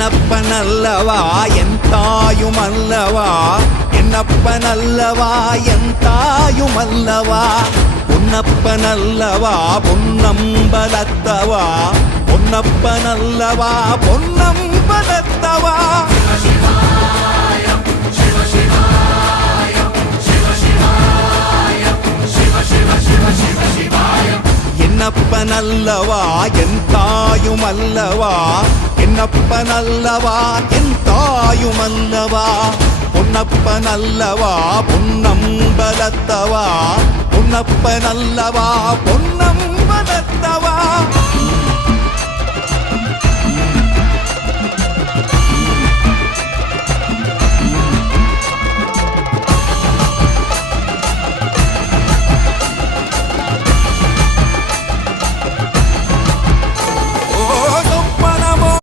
என்னப்பனல்லவா என் தாயுமல்லவா என்னப்பனல்லவா என் தாயுமல்லவா பொன்னப்பனல்லவா பொன்னம்பலத்தவா பொன்னப்பனல்லவா பொன்னம்பலத்தவா என்னப்பனல்லவா என் தாயுமல்லவா என்னப்பனல்லவா என் தாயுமல்லவா பொன்னப்பனல்லவா பொன்னம்பலத்தவா பொன்னப்பனல்லவா பொன்னம்பலத்தவா